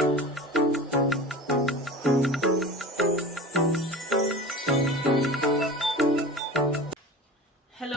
Hello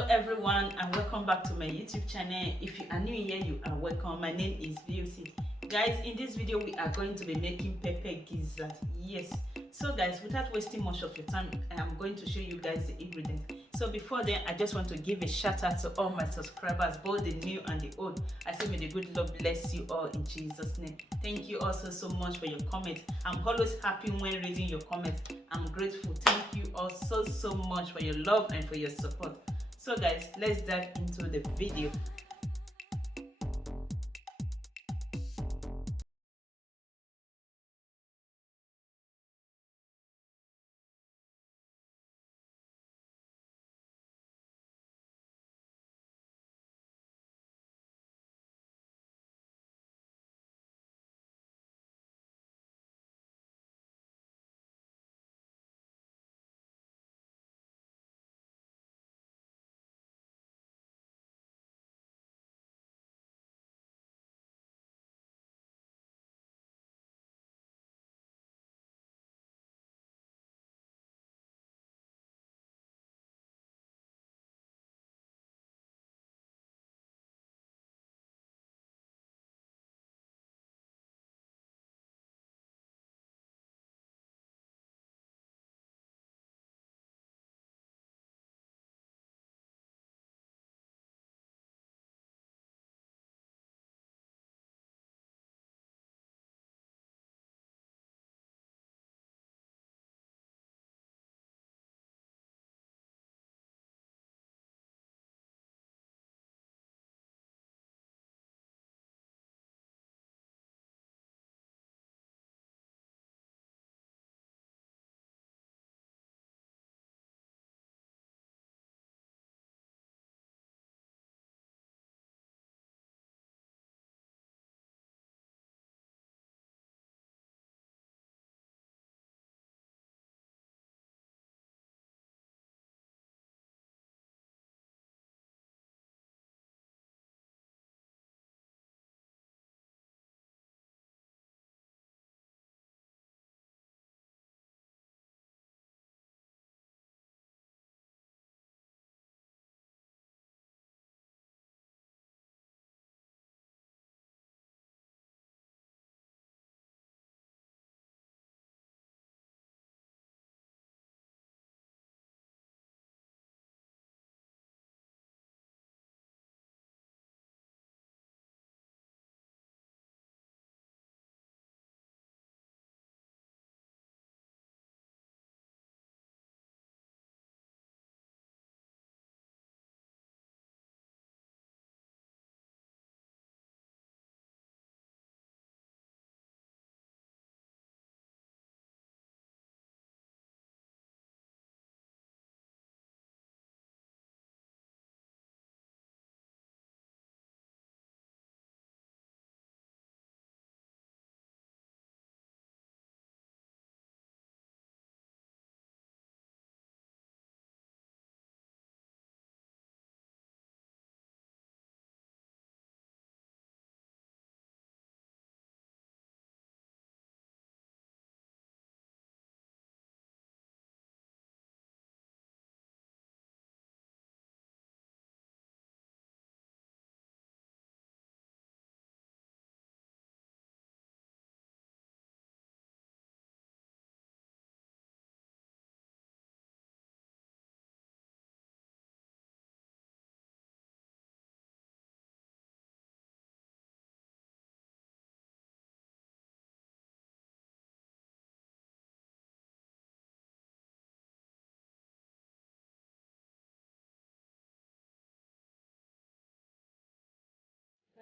everyone and welcome back to my YouTube channel. If you are new here, you are welcome. My name is Beauty. Guys, in this video we are going to be making pepper gizzard. Yes. So guys, without wasting much of your time, I am going to show you guys the ingredients. So before then, I just want to give a shout out to all my subscribers, both the new and the old. I say may the good Lord bless you all in Jesus' name. Thank you also so much for your comments. I'm always happy when reading your comments. I'm grateful. Thank you all so much for your love and for your support. So guys, let's dive into the video.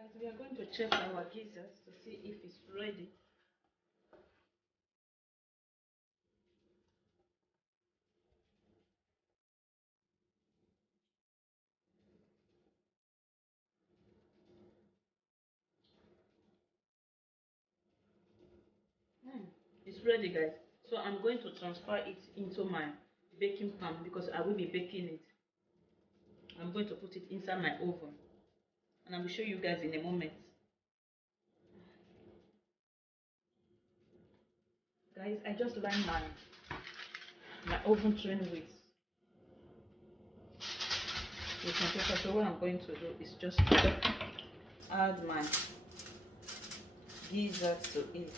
Guys, we are going to check our gizzards to see if it's ready. It's ready, guys. So I'm going to transfer it into my baking pan because I will be baking it. I'm going to put it inside my oven and I will show you guys in a moment. Guys, I just lined my oven tray with some paper. So what I'm going to do is just add my gizzard to it,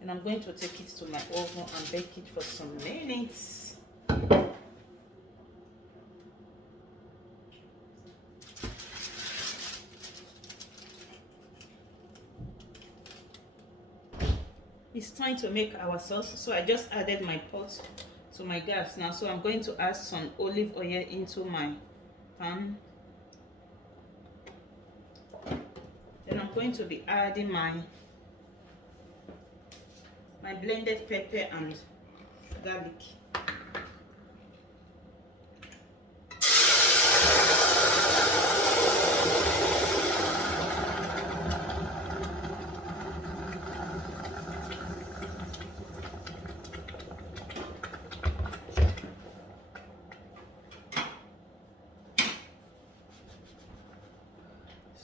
and I'm going to take it to my oven and bake it for some minutes. It's time to make our sauce. So I just added my pot to my gas now. So I'm going to add some olive oil into my pan. Then I'm going to be adding my blended pepper and garlic.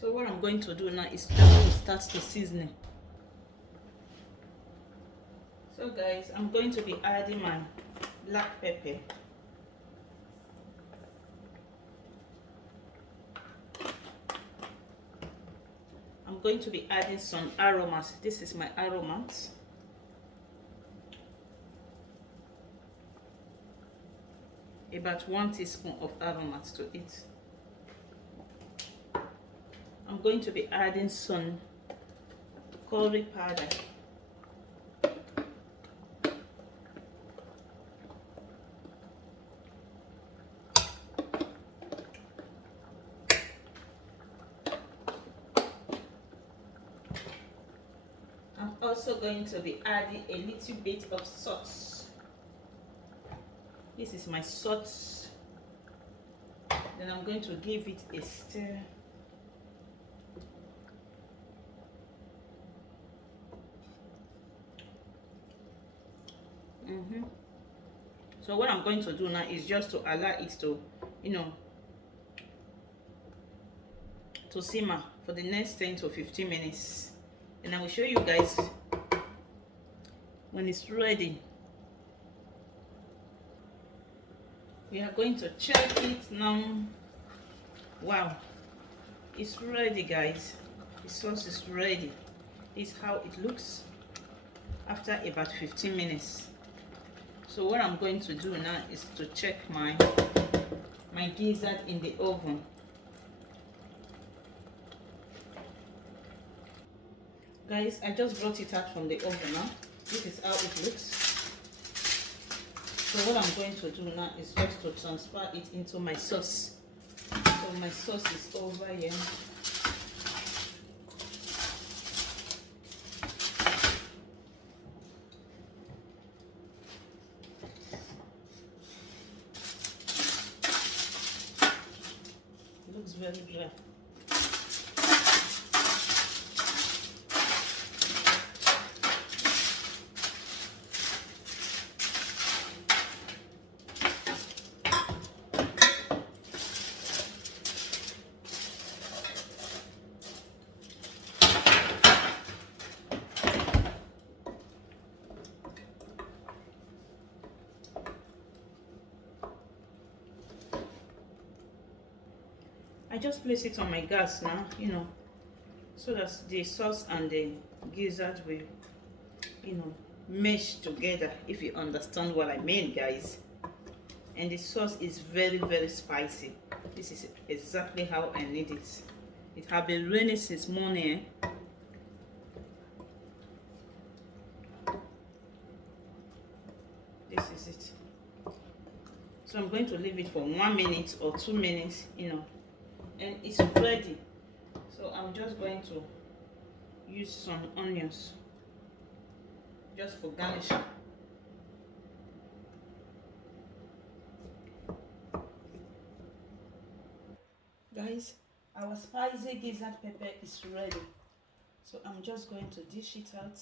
So what I'm going to do now is just to start the seasoning. So guys, I'm going to be adding my black pepper. I'm going to be adding some aromas. This is my aromas. About 1 teaspoon of aromas to it. I'm going to be adding some curry powder. I'm also going to be adding a little bit of salt. This is my salt. Then I'm going to give it a stir. So what I'm going to do now is just to allow it to, to simmer for the next 10 to 15 minutes. And I will show you guys when it's ready. We are going to check it now. Wow, it's ready, guys. The sauce is ready. This is how it looks after about 15 minutes. So what I'm going to do now is to check my gizzard in the oven. Guys, I just brought it out from the oven now. This is how it looks. So what I'm going to do now is just to transfer it into my sauce. So my sauce is over here. It looks very dry. I just place it on my gas now, so that the sauce and the gizzard will, mesh together, if you understand what I mean, guys. And the sauce is very, very spicy. This is exactly how I need it. It has been raining since morning. This is it. So I'm going to leave it for 1 minute or 2 minutes, and it's ready. So I'm just going to use some onions just for garnishing. Guys, our spicy gizzard pepper is ready. So I'm just going to dish it out.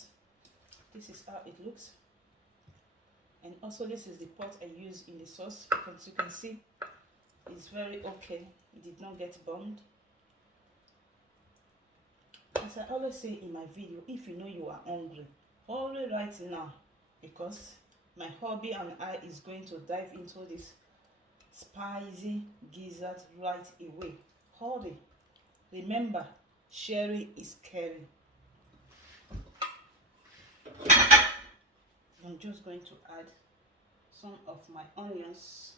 This is how it looks. And also this is the pot I use in the sauce. As you can see, it's very okay. It did not get burned. As I always say in my video, if you know you are hungry, hurry right now, because my hubby and I is going to dive into this spicy gizzard right away. Hurry. Remember, sharing is caring. I'm just going to add some of my onions.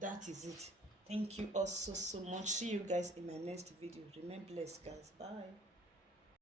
That is it. Thank you all so much. See you guys in my next video. Remain blessed, guys. Bye.